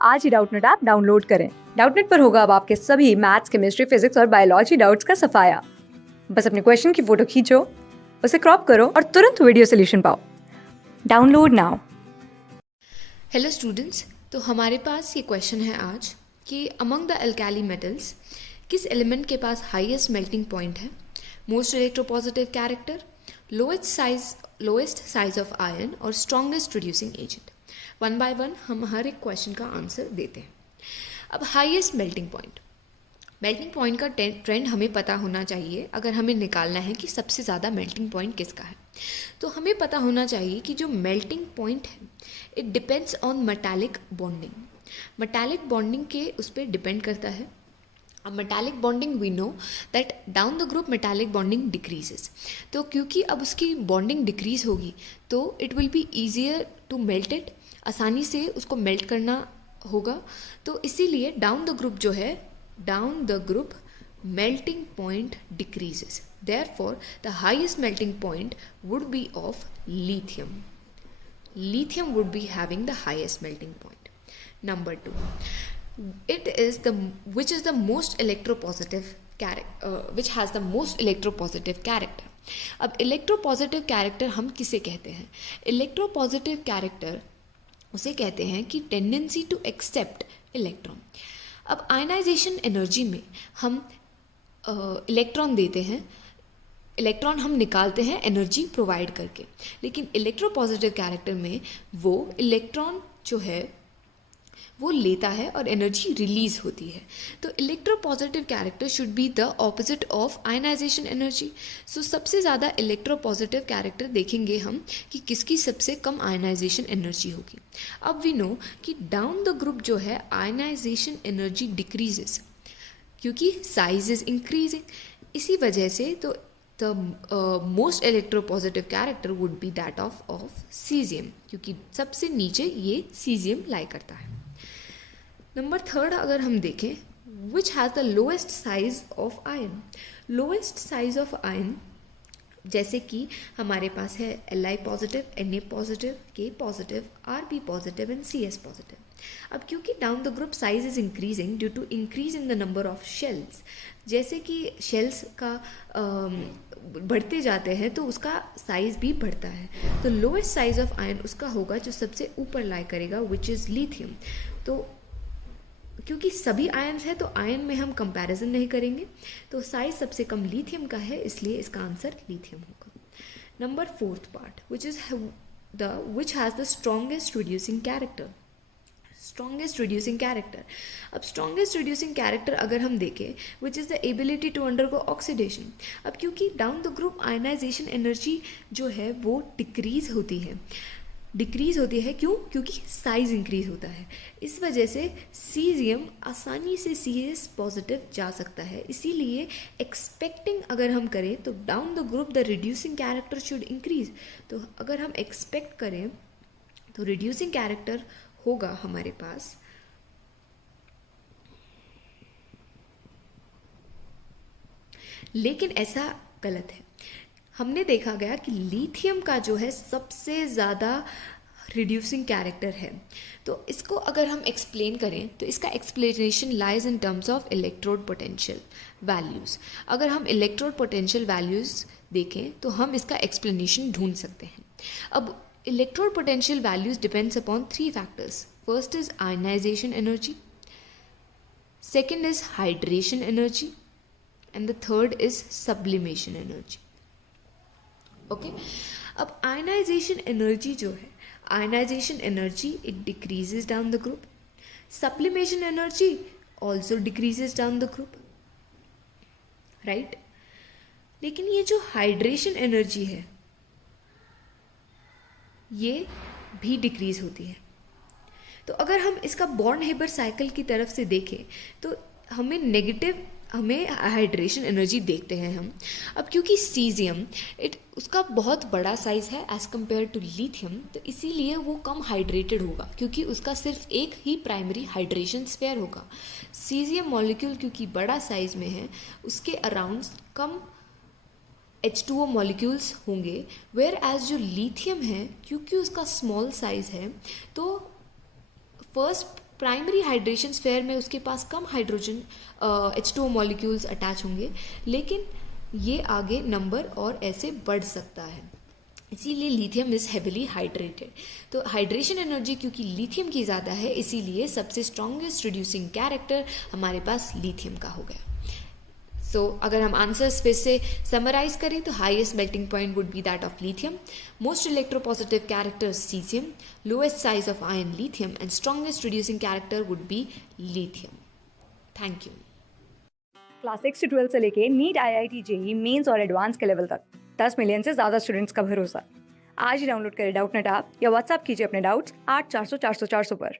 आज ही Doubtnut app download करें। Doubtnut पर होगा अब आपके सभी मैथ्स, केमिस्ट्री, फिजिक्स और बायोलॉजी डाउट्स का सफाया। बस अपने क्वेश्चन की फोटो खींचो, उसे क्रॉप करो और तुरंत वीडियो सोल्यूशन पाओ। Download now. हेलो स्टूडेंट्स, तो हमारे पास ये क्वेश्चन है आज कि अमंग द अल्काली मेटल्स किस एलिमेंट के पास हाईएस्ट मेल्टिंग पॉइंट है, most electropositive character, lowest size of ion और strongest reducing agent. One by one हम हर एक क्वेश्चन का आंसर देते हैं। अब हाईएस्ट मेल्टिंग पॉइंट का ट्रेंड हमें पता होना चाहिए। अगर हमें निकालना है कि सबसे ज़्यादा मेल्टिंग पॉइंट किसका है, तो हमें पता होना चाहिए कि जो मेल्टिंग पॉइंट है it depends on metallic bonding के उस पर डिपेंड करता है। अब metallic bonding we know that down the group metallic bonding decreases. तो क्योंकि अब उसकी बॉन्डिंग डिक्रीज होगी तो it will be easier to melt it, आसानी से उसको मेल्ट करना होगा। तो इसीलिए down the group melting point decreases. Therefore, the highest melting point would be of lithium. Lithium would be having the highest melting point. Number 2, which is the most electropositive character, which has the most electropositive character. अब electropositive character हम किसे कहते हैं? Electropositive character उसे कहते हैं कि tendency to accept electron. अब आयनाइजेशन एनर्जी में हम इलेक्ट्रॉन देते हैं, इलेक्ट्रॉन हम निकालते हैं एनर्जी प्रोवाइड करके, लेकिन इलेक्ट्रोपॉजिटिव कैरेक्टर में वो इलेक्ट्रॉन जो है वो लेता है और एनर्जी रिलीज होती है। तो electropositive character should be the opposite of ionisation energy. So सबसे ज़्यादा इलेक्ट्रोपॉजिटिव कैरेक्टर देखेंगे हम कि किसकी सबसे कम आयनाइजेशन एनर्जी होगी। अब वी नो कि डाउन द ग्रुप जो है आयनाइजेशन एनर्जी डिक्रीजेस क्योंकि साइज इज इंक्रीजिंग। इसी वजह से तो the most electropositive character would be that of caesium, क्योंकि सबसे नीचे ये सीजियम लाई करता है। नंबर 3 अगर हम देखें, which has the lowest size of ion. Lowest size of ion जैसे कि हमारे पास है Li positive, Na positive, K positive, Rb positive and Cs positive. अब क्योंकि down the group size is increasing due to increase in the number of shells, जैसे कि shells का बढ़ते जाते हैं तो उसका साइज भी बढ़ता है। तो लोएस्ट साइज ऑफ आयन उसका होगा जो सबसे ऊपर लाई करेगा, विच इज़ लिथियम। तो क्योंकि सभी आयन्स हैं तो आयन में हम कंपैरिजन नहीं करेंगे, तो साइज सबसे कम लिथियम का है, इसलिए इसका आंसर लिथियम होगा। Number 4 part, which has the strongest reducing character. Strongest reducing character. अब स्ट्रॉन्गेस्ट रिड्यूसिंग कैरेक्टर अगर हम देखें, which is the ability to undergo oxidation. अब क्योंकि down the group ionization energy जो है वो डिक्रीज होती है क्यों? क्योंकि साइज इंक्रीज होता है। इस वजह से सीजियम आसानी से Cs पॉजिटिव जा सकता है। इसीलिए एक्सपेक्टिंग अगर हम करें तो down the group the reducing character should increase. तो अगर हम एक्सपेक्ट करें तो रिड्यूसिंग कैरेक्टर होगा हमारे पास लेकिन ऐसा गलत है। हमने देखा गया कि लिथियम का जो है सबसे ज़्यादा रिड्यूसिंग कैरेक्टर है। तो इसको अगर हम एक्सप्लेन करें तो इसका explanation lies in terms of electrode potential values. अगर हम इलेक्ट्रोड पोटेंशियल वैल्यूज़ देखें तो हम इसका एक्सप्लेनेशन ढूंढ सकते हैं। अब electrode potential values depends upon 3 factors. First is ionization energy, second is hydration energy, and the third is sublimation energy. Okay, अब ionization energy जो है, ionization energy it decreases down the group. Sublimation energy also decreases down the group, right? लेकिन ये जो hydration energy है ये भी decrease होती है। तो अगर हम इसका बॉर्न हेबर साइकिल की तरफ से देखें तो हमें हाइड्रेशन एनर्जी देखते हैं हम। अब क्योंकि सीजियम उसका बहुत बड़ा साइज है एज कम्पेयर टू लिथियम, तो इसीलिए वो कम हाइड्रेटेड होगा क्योंकि उसका सिर्फ एक ही प्राइमरी हाइड्रेशन स्फीयर होगा। सीजियम मॉलिक्यूल क्योंकि बड़ा साइज में है उसके अराउंड कम H2O मॉलिक्यूल्स होंगे, वेयर एज जो लिथियम है क्योंकि उसका स्मॉल साइज है तो फर्स्ट प्राइमरी हाइड्रेशन स्फीयर में उसके पास कम हाइड्रोजन H2O मॉलिक्यूल्स अटैच होंगे, लेकिन ये आगे नंबर और ऐसे बढ़ सकता है, इसीलिए लिथियम इज हेविली हाइड्रेटेड। तो हाइड्रेशन एनर्जी क्योंकि लिथियम की ज़्यादा है, इसीलिए सबसे स्ट्रॉन्गेस्ट रिड्यूसिंग कैरेक्टर हमारे पास लिथियम का हो गया। सो अगर हम आंसर्स फिर से समराइज करें तो highest melting point would be that of lithium, most electropositive character caesium, lowest size of ion lithium and strongest reducing character would be lithium. Thank you. Class 6 से 12 से लेके नीट, IIT, JEE मेंस और advance के level तक 10 million से ज़्यादा students का भरोसा। आज ही डाउनलोड करें डाउटनट ऐप या व्हाट्सएप कीजिए अपने डाउट्स 8400 400 400 पर।